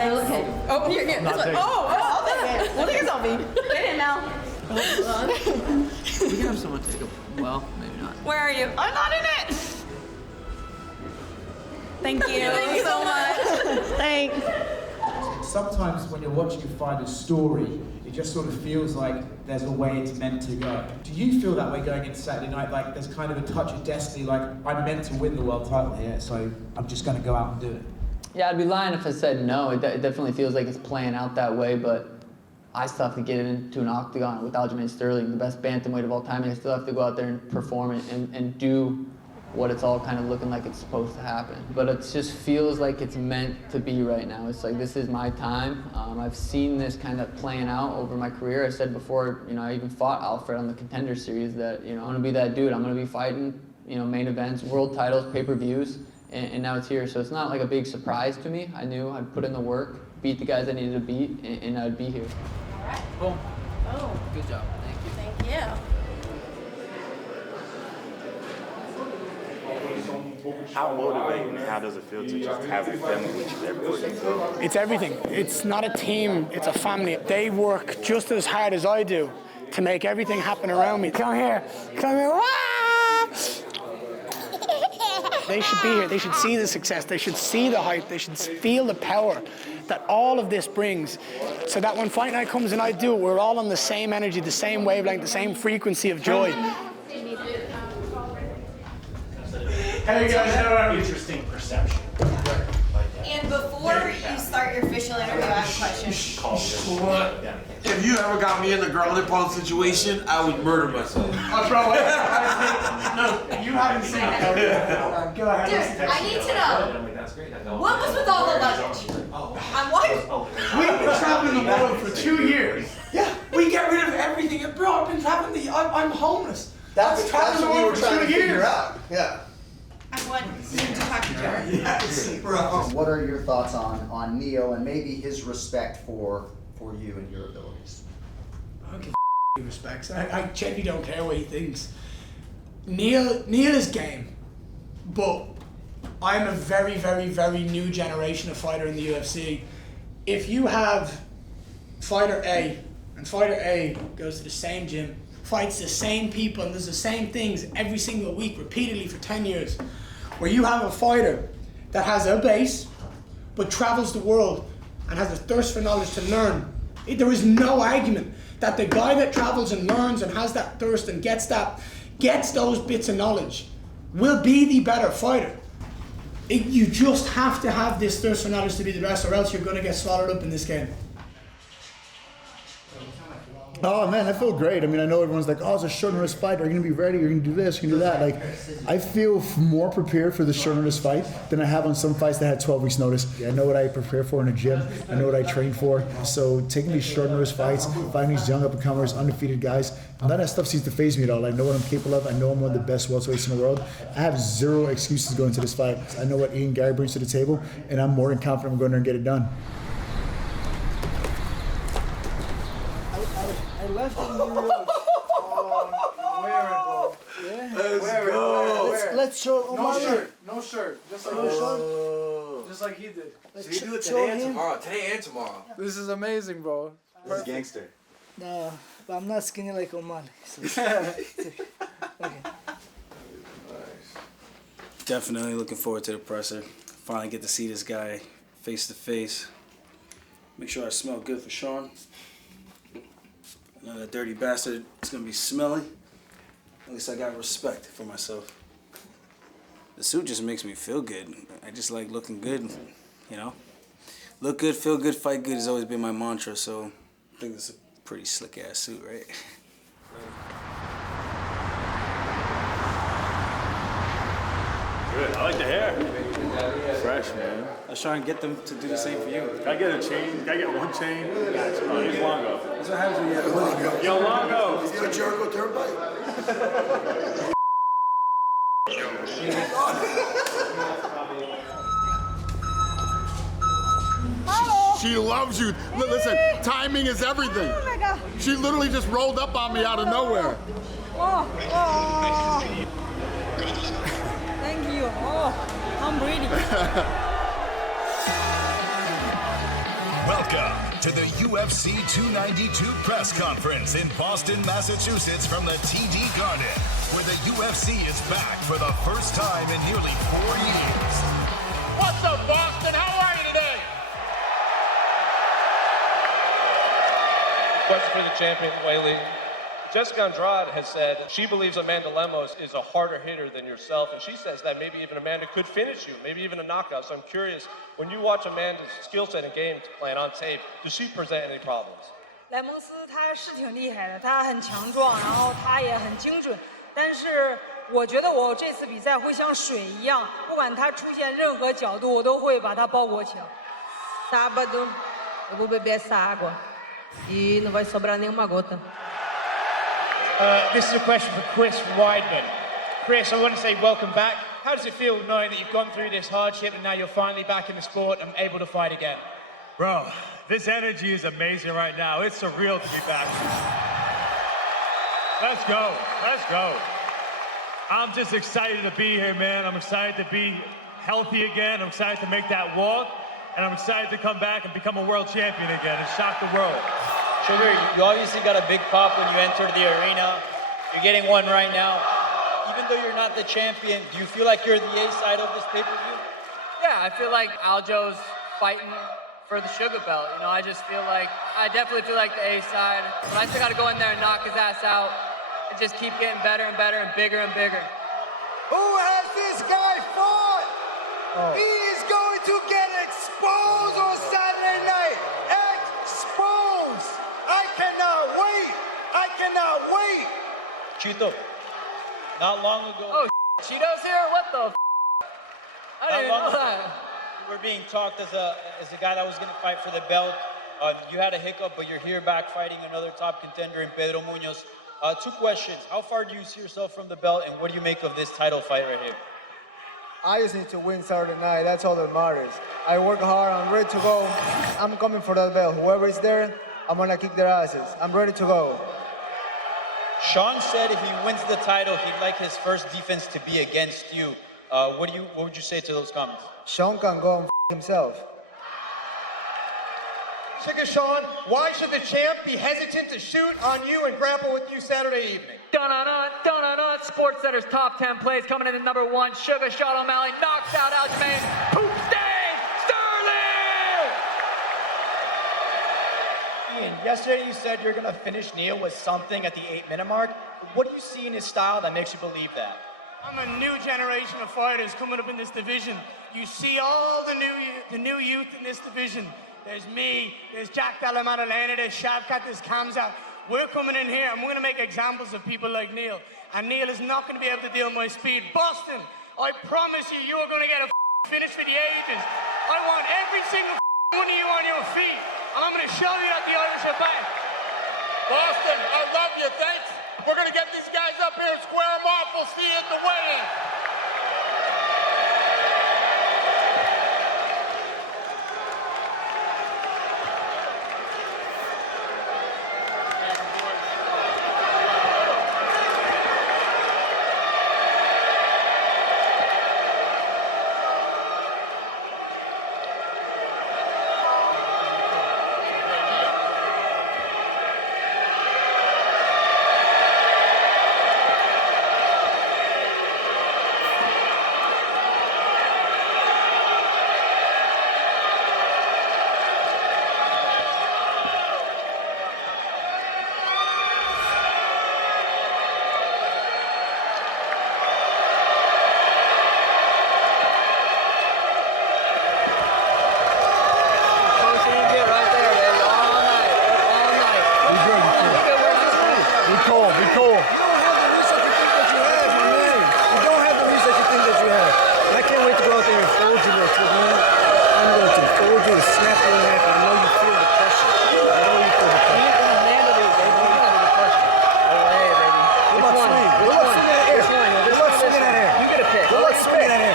Okay. Oh, here. This one. I'll take it. We'll take a selfie. Get in now. We can have someone take a. Well, maybe not. Where are you? I'm not in it. Thank you. Thank you so much. Thanks. Sometimes when you're watching Find a Story, it just sort of feels like there's a way it's meant to go. Do you feel that way going into Saturday night? Like there's kind of a touch of destiny, like I'm meant to win the world title here, so I'm just going to go out and do it? Yeah, I'd be lying if I said no. It definitely feels like it's playing out that way, but I still have to get into an octagon with Aljamain Sterling, the best bantamweight of all time, and I still have to go out there and perform it and do what it's all kind of looking like it's supposed to happen. But it just feels like it's meant to be right now. It's like, this is my time. I've seen this kind of playing out over my career. I said before, I even fought Alfred on the Contender Series that, I'm gonna be that dude. I'm gonna be fighting, main events, world titles, pay-per-views, and now it's here. So it's not like a big surprise to me. I knew I'd put in the work, beat the guys I needed to beat, and I'd be here. All right. Boom. Oh. Good job, thank you. Thank you. How motivating and how does it feel to just have your family with you everywhere you go? It's everything. It's not a team, it's a family. They work just as hard as I do to make everything happen around me. Come here. Wah! They should be here. They should see the success. They should see the hype. They should feel the power that all of this brings, so that when fight night comes and I do it, we're all on the same energy, the same wavelength, the same frequency of joy. Hey guys, have an interesting perception. And before you start your official interview, I have a question. What? If you ever got me in the girl pole situation, I would murder myself. Bro, no, you haven't seen it. Go ahead. Dude, I need to know, what was with all the luggage? I'm what? We've been traveling the world for 2 years. Yeah, we get rid of everything. Bro, I've been traveling I'm homeless. That's what we were trying to figure out. Yeah. I want you to talk to Joe. Yes, bro. What are your thoughts on Neo and maybe his respect for you and your abilities? I don't give a respects. I genuinely don't care what he thinks. Neil is game, but I'm a very, very, very new generation of fighter in the UFC. If you have fighter A, and fighter A goes to the same gym, fights the same people, and does the same things every single week, repeatedly for 10 years, where you have a fighter that has a base, but travels the world and has a thirst for knowledge to learn, there is no argument that the guy that travels and learns and has that thirst and gets those bits of knowledge will be the better fighter. You just have to have this thirst for knowledge to be the best, or else you're going to get swallowed up in this game. Oh man, I feel great. I mean, I know everyone's like, oh, it's a short notice fight. Are you gonna be ready? You're gonna do this, you're gonna do that. Like, I feel more prepared for the short notice fight than I have on some fights that had 12 weeks notice. I know what I prepare for in the gym. I know what I train for. So taking these short notice fights, fighting these young up-and-comers, undefeated guys, none of that stuff seems to faze me at all. I know what I'm capable of. I know I'm one of the best welterweights in the world. I have zero excuses going into this fight. I know what Ian Gary brings to the table, and I'm more than confident I'm going there and get it done. I left in New York. Wearable. Yeah. Let's go. Let's show Omar. No shirt. Just like you showed. Just like he did. Let's So you do it show today and him. tomorrow. Today and tomorrow. This is amazing, bro. This is gangster. No, but I'm not skinny like Omar. So. Okay. Definitely looking forward to the presser. Finally get to see this guy face to face. Make sure I smell good for Sean. I know that dirty bastard is gonna be smelly. At least I got respect for myself. The suit just makes me feel good. I just like looking good, you know? Look good, feel good, fight good has always been my mantra, so I think this is a pretty slick ass suit, right? Good. I like the hair. Fresh, man. I was trying to get them to do the same for you. Can I get a chain? Can I get one chain? Gotcha. Oh, here's Longo. That's what happens when you have Longo. Yo, Longo. Is he a Jericho Turnpike? She loves you. Listen, timing is everything. Oh my God. She literally just rolled up on me out of nowhere. Oh. Thank you. Oh, I'm breathing. to the UFC 292 press conference in Boston, Massachusetts from the TD Garden, where the UFC is back for the first time in nearly 4 years. What's up, Boston? How are you today? Question for the champion, Weili. Jessica Andrade has said she believes Amanda Lemos is a harder hitter than yourself, and she says that maybe even Amanda could finish you, maybe even a knockout. So I'm curious, when you watch Amanda's skill set and game plan on tape, does she present any problems? 莱蒙斯他是挺厉害的，他很强壮，然后他也很精准。但是我觉得我这次比赛会像水一样，不管他出现任何角度，我都会把他包裹起来。Sábado eu vou beber essa água e não vai sobrar nenhuma gota. This is a question for Chris Weidman. Chris, I want to say welcome back. How does it feel knowing that you've gone through this hardship and now you're finally back in the sport and able to fight again? Bro, this energy is amazing right now. It's surreal to be back. Let's go. Let's go. I'm just excited to be here, man. I'm excited to be healthy again. I'm excited to make that walk. And I'm excited to come back and become a world champion again and shock the world. Sugar, you obviously got a big pop when you entered the arena. You're getting one right now. Even though you're not the champion, do you feel like you're the A side of this pay-per-view? Yeah, I feel like Aljo's fighting for the sugar belt. You know, I definitely feel like the A side. But I still got to go in there and knock his ass out and just keep getting better and better and bigger and bigger. Who has this guy fought? He is going to get exposed on Saturday night. Exposed! I cannot wait! I cannot wait! Chito, not long ago. Oh, Cheeto's here? What the f? I didn't know that. You were being talked as a guy that was going to fight for the belt. You had a hiccup, but you're here back fighting another top contender in Pedro Munoz. 2 questions. How far do you see yourself from the belt, and what do you make of this title fight right here? I just need to win Saturday night. That's all that matters. I work hard. I'm ready to go. I'm coming for that belt. Whoever is there, I'm going to kick their asses. I'm ready to go. Sean said if he wins the title, he'd like his first defense to be against you. What would you say to those comments? Sean can go and himself. Sugar Sean, why should the champ be hesitant to shoot on you and grapple with you Saturday evening? Dun-dun-dun, Sports Center's top 10 plays coming in at number 1. Sugar Sean O'Malley knocks out Aljamain. Ian, yesterday you said you're going to finish Neil with something at the 8-minute mark. What do you see in his style that makes you believe that? I'm a new generation of fighters coming up in this division. You see all the new youth in this division. There's me, there's Jack Della Maddalena, there's Shavkat, there's Kamzat. We're coming in here and we're going to make examples of people like Neil. And Neil is not going to be able to deal with my speed. Boston, I promise you, you're going to get a finish for the ages. I want every single one of you on your feet. And I'm going to show you that the Irish are back. Boston, I love you. Thanks. We're going to get these guys up here and square them off. We'll see you at the weigh-in.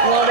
Come